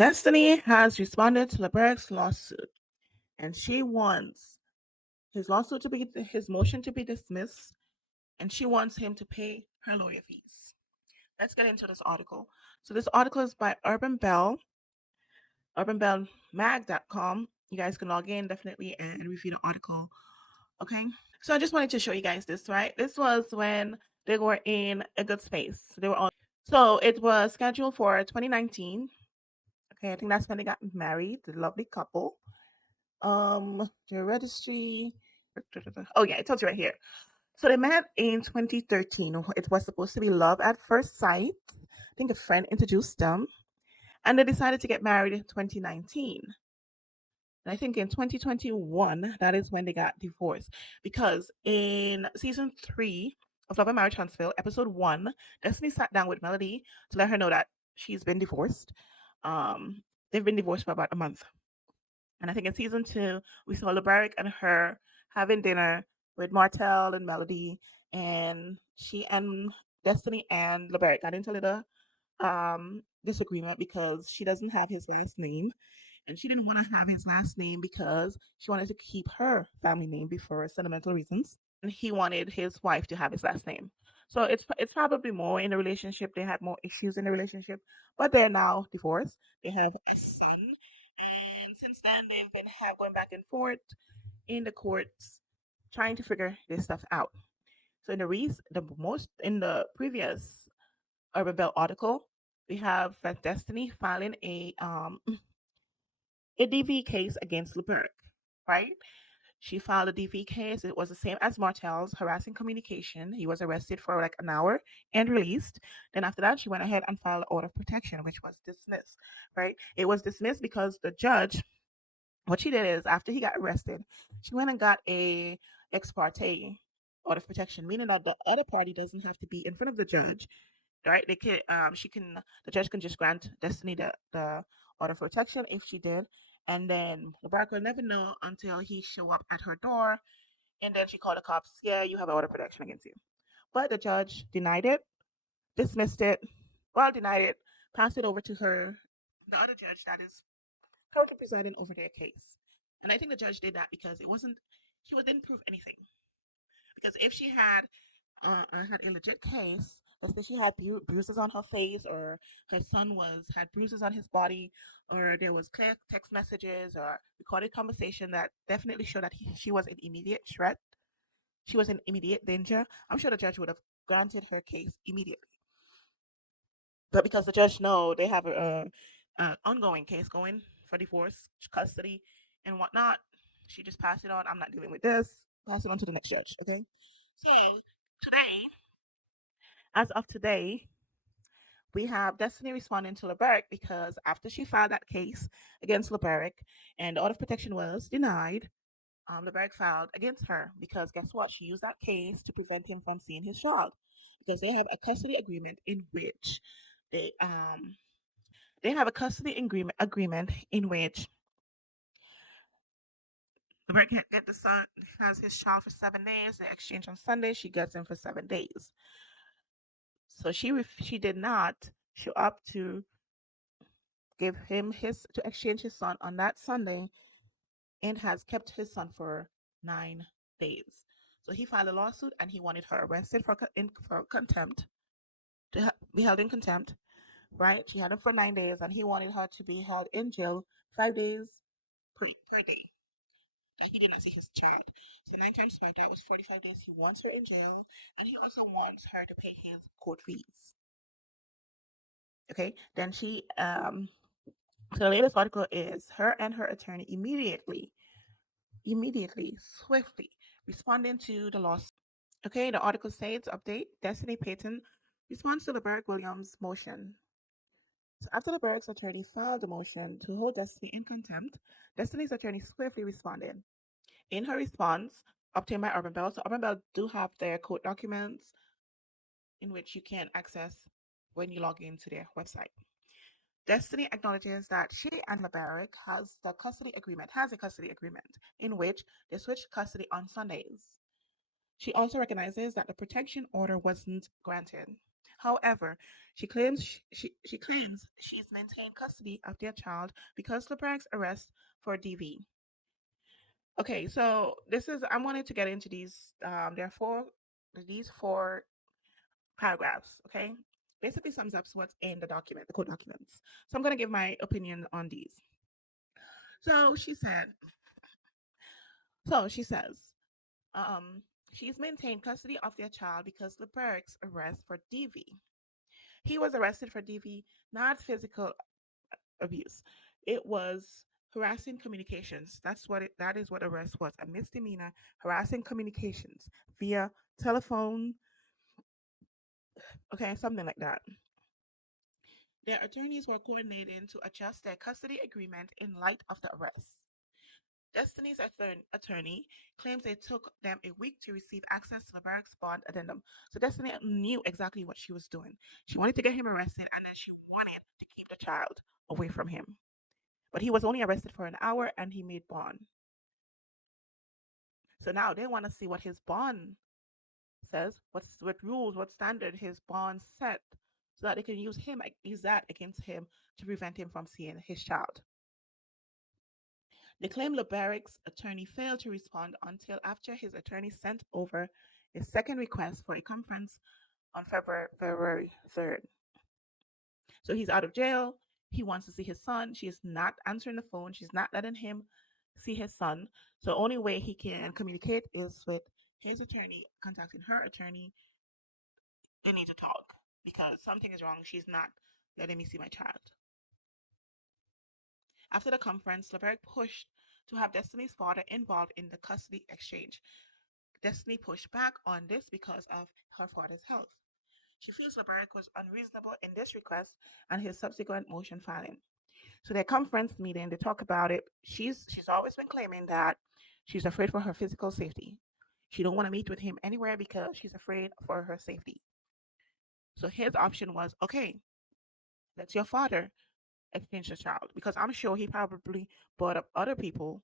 Destiny has responded to LaBerrick's lawsuit, and she wants his motion to be dismissed, and she wants him to pay her lawyer fees. Let's get into this article. So this article is by Urban Bell, urbanbellmag.com. You guys can log in definitely and review the article. Okay. So I just wanted to show you guys this, right? This was when they were in a good space. They were on. So it was scheduled for 2019. Okay, I think that's when they got married, the lovely couple. The registry. Oh yeah, it tells you right here. So they met in 2013. It was supposed to be love at first sight. I think a friend introduced them, and they decided to get married in 2019. And I think in 2021, that is when they got divorced. Because in season 3 of Love and Marriage Huntsville, episode 1, Destiny sat down with Melody to let her know that she's been divorced. They've been divorced for about a month. And I think in season 2, we saw LaBerrick and her having dinner with Martell and Melody. And she and Destiny and LaBerrick got into a little disagreement because she doesn't have his last name, and she didn't want to have his last name because she wanted to keep her family name before sentimental reasons, and he wanted his wife to have his last name. So it's probably more in the relationship. They had more issues in the relationship, but they're now divorced. They have a son, and since then they've been going back and forth in the courts, trying to figure this stuff out. So in the previous Urban Bell article, we have Destiny filing a DV case against LaBerrick, right? She filed a DV case. It was the same as Martell's, harassing communication. He was arrested for like an hour and released. Then after that, she went ahead and filed an order of protection, which was dismissed, right? It was dismissed because the judge, what she did is after he got arrested, she went and got a ex parte order of protection, meaning that the other party doesn't have to be in front of the judge, right? The judge can just grant Destiny the order of protection if she did, and then LaBerrick will never know until he show up at her door, and then she called the cops. Yeah, you have an order of protection against you, but the judge denied it, dismissed it, denied it, passed it over to her, the other judge that is currently presiding over their case. And I think the judge did that because she didn't prove anything. Because if she had a legit case, let's say she had bruises on her face, or her son had bruises on his body, or there was clear text messages or recorded conversation that definitely showed that she was in immediate threat, she was in immediate danger, I'm sure the judge would have granted her case immediately. But because the judge know they have a ongoing case going for divorce, custody, and whatnot, she just passed it on. I'm not dealing with this. Pass it on to the next judge. Okay. So today, as of today, we have Destiny responding to LaBerrick because after she filed that case against LaBerrick and the order of protection was denied, LaBerrick filed against her because guess what? She used that case to prevent him from seeing his child because they have a custody agreement in which they um they have a custody agreement in which LaBerrick get the son has his child for 7 days. They exchange on Sunday. She gets him for 7 days. So she did not show up to give him to exchange his son on that Sunday, and has kept his son for 9 days. So he filed a lawsuit and he wanted her arrested for contempt, to be held in contempt, right? She had him for 9 days and he wanted her to be held in jail 5 days per day that he did not see his child. So 9 times 5, that was 45 days. He wants her in jail, and he also wants her to pay his court fees. Okay, then so the latest article is her and her attorney immediately, swiftly responding to the lawsuit. Okay, the article states update Destiny Payton responds to LaBerrick Williams' motion. So after LaBerrick's attorney filed the motion to hold Destiny in contempt, Destiny's attorney swiftly responded. In her response, obtained by Urban Bell, so Urban Bell do have their court documents in which you can access when you log into their website. Destiny acknowledges that she and LaBerrick has a custody agreement in which they switch custody on Sundays. She also recognizes that the protection order wasn't granted. However, she claims she's maintained custody of their child because LaBerrick's arrest for DV. Okay, so this is I wanted to get into these. There are these four paragraphs. Okay, basically sums up what's in the document, the court documents. So I'm gonna give my opinion on these. So she said. So she says. Um, she's maintained custody of their child because LaBerrick's arrest for DV. He was arrested for DV, not physical abuse. It was harassing communications. That is what arrest was. A misdemeanor harassing communications via telephone, okay, something like that. Their attorneys were coordinating to adjust their custody agreement in light of the arrest. Destiny's attorney claims it took them a week to receive access to LaBerrick's bond addendum. So Destiny knew exactly what she was doing. She wanted to get him arrested and then she wanted to keep the child away from him. But he was only arrested for an hour and he made bond. So now they want to see what his bond says, what rules, what standard his bond set, so that they can use that against him to prevent him from seeing his child. They claim LaBerrick's attorney failed to respond until after his attorney sent over a second request for a conference on February 3rd. So he's out of jail. He wants to see his son. She is not answering the phone. She's not letting him see his son. So the only way he can communicate is with his attorney contacting her attorney. They need to talk because something is wrong. She's not letting me see my child. After the conference, LaBerrick pushed to have Destiny's father involved in the custody exchange. Destiny pushed back on this because of her father's health. She feels LaBerrick was unreasonable in this request and his subsequent motion filing. So their conference meeting, they talk about it. She's always been claiming that she's afraid for her physical safety. She don't want to meet with him anywhere because she's afraid for her safety. So his option was, okay, let your father exchange the child, because I'm sure he probably brought up other people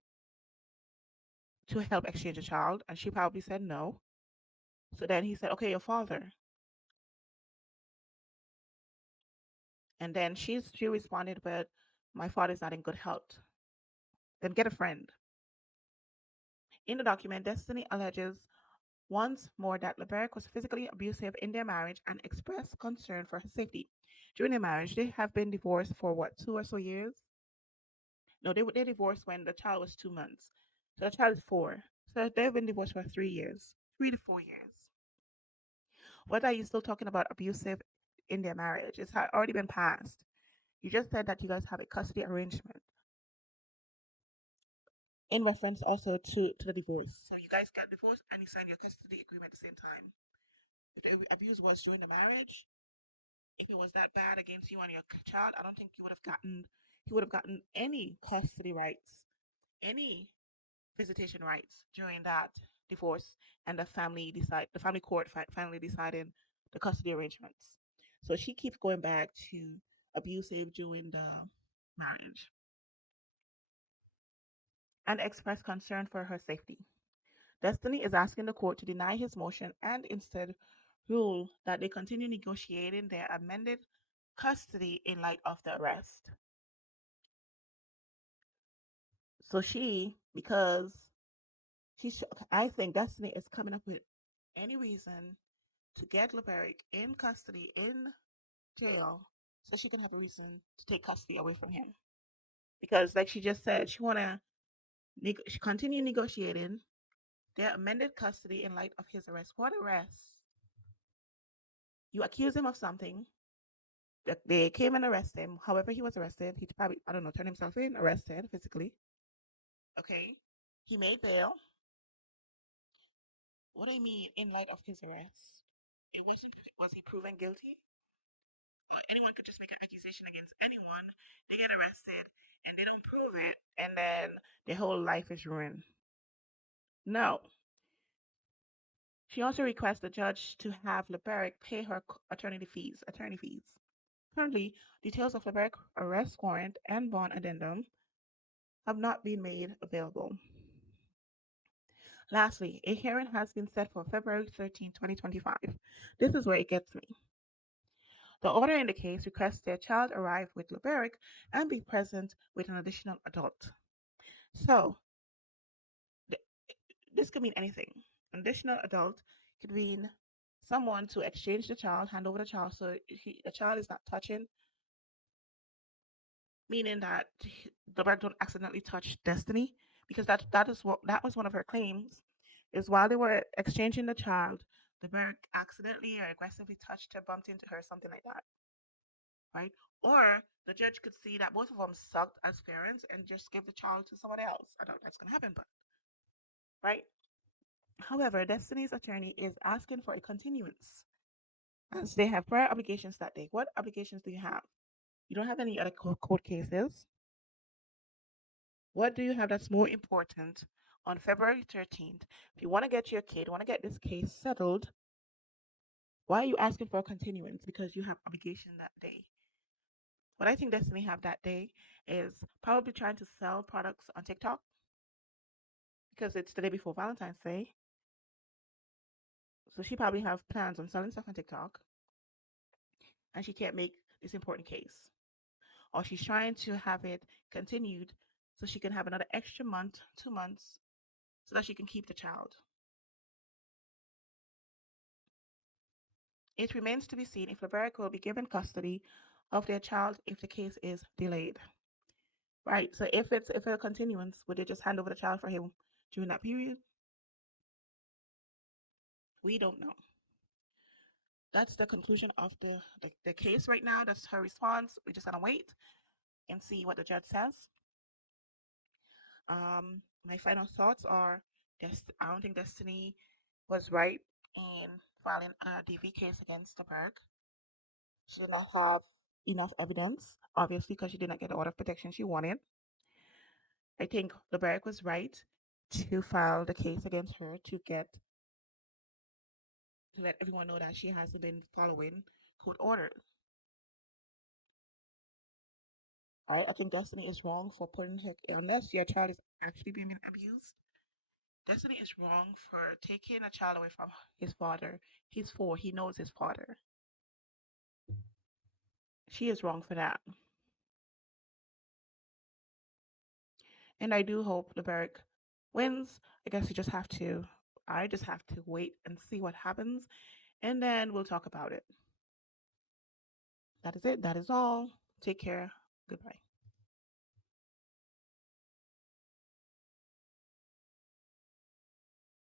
to help exchange a child, and she probably said no. So then he said, okay, your father. And then she responded with, my father's not in good health. Then get a friend. In the document, Destiny alleges once more that LaBerrick was physically abusive in their marriage and expressed concern for her safety. During their marriage, they have been divorced for what, 2 or so years? No, they divorced when the child was 2 months. So the child is 4. So they've been divorced for 3 years, 3 to 4 years. What are you still talking about abusive in their marriage? It's already been passed. You just said that you guys have a custody arrangement in reference also to the divorce. So you guys got divorced and you signed your custody agreement at the same time. If the abuse was during the marriage, if it was that bad against you and your child, I don't think you would have gotten any custody rights, any visitation rights during that divorce, and the family court finally decided the custody arrangements. So she keeps going back to abusive during the marriage and express concern for her safety. Destiny is asking the court to deny his motion and instead rule that they continue negotiating their amended custody in light of the arrest. So I think Destiny is coming up with any reason to get LaBerrick in custody in jail so she can have a reason to take custody away from him. Because, like she just said, she continue negotiating their amended custody in light of his arrest. What arrest? You accuse him of something. They came and arrested him. However, he was arrested. He probably, I don't know, turned himself in, arrested physically. Okay. He made bail. What do you mean in light of his arrest? It wasn't, was he proven guilty? Anyone could just make an accusation against anyone. They get arrested and they don't prove it, and then their whole life is ruined. No. She also requests the judge to have LaBerrick pay her attorney fees. Currently, details of LaBerrick's arrest warrant and bond addendum have not been made available. Lastly, a hearing has been set for February 13, 2025. This is where it gets me. The order in the case requests their child arrive with LaBerrick and be present with an additional adult. So, th- this could mean anything. An additional adult could mean someone to exchange the child, hand over the child, so the child is not touching, meaning that LaBerrick don't accidentally touch Destiny, because that was one of her claims, is while they were exchanging the child, LaBerrick accidentally or aggressively touched her, bumped into her, something like that, right? Or the judge could see that both of them sucked as parents and just give the child to someone else. I don't know if that's going to happen, but right. However, Destiny's attorney is asking for a continuance as they have prior obligations that day. What obligations do you have? You don't have any other court cases. What do you have that's more important on February 13th? If you want to get your kid, want to get this case settled, why are you asking for a continuance? Because you have obligation that day. What I think Destiny have that day is probably trying to sell products on TikTok because it's the day before Valentine's Day. So she probably have plans on selling stuff on TikTok, and she can't make this important case. Or she's trying to have it continued so she can have another extra month, 2 months, so that she can keep the child. It remains to be seen if LaBerrick will be given custody of their child if the case is delayed. Right. So if a continuance, would they just hand over the child for him during that period? We don't know. That's the conclusion of the case right now. That's her response. We're just gonna wait and see what the judge says. My final thoughts are: I don't think Destiny was right in filing a DV case against the Berg. She did not have enough evidence, obviously, because she did not get the order of protection she wanted. I think LaBerrick was right to file the case against her to let everyone know that she hasn't been following court orders. Right? I think Destiny is wrong for putting her, unless your child is actually being abused. Destiny is wrong for taking a child away from his father. He's 4. He knows his father. She is wrong for that. And I do hope LaBerrick wins. I guess I just have to wait and see what happens, and then we'll talk about it. That is it. That is all. Take care. Goodbye.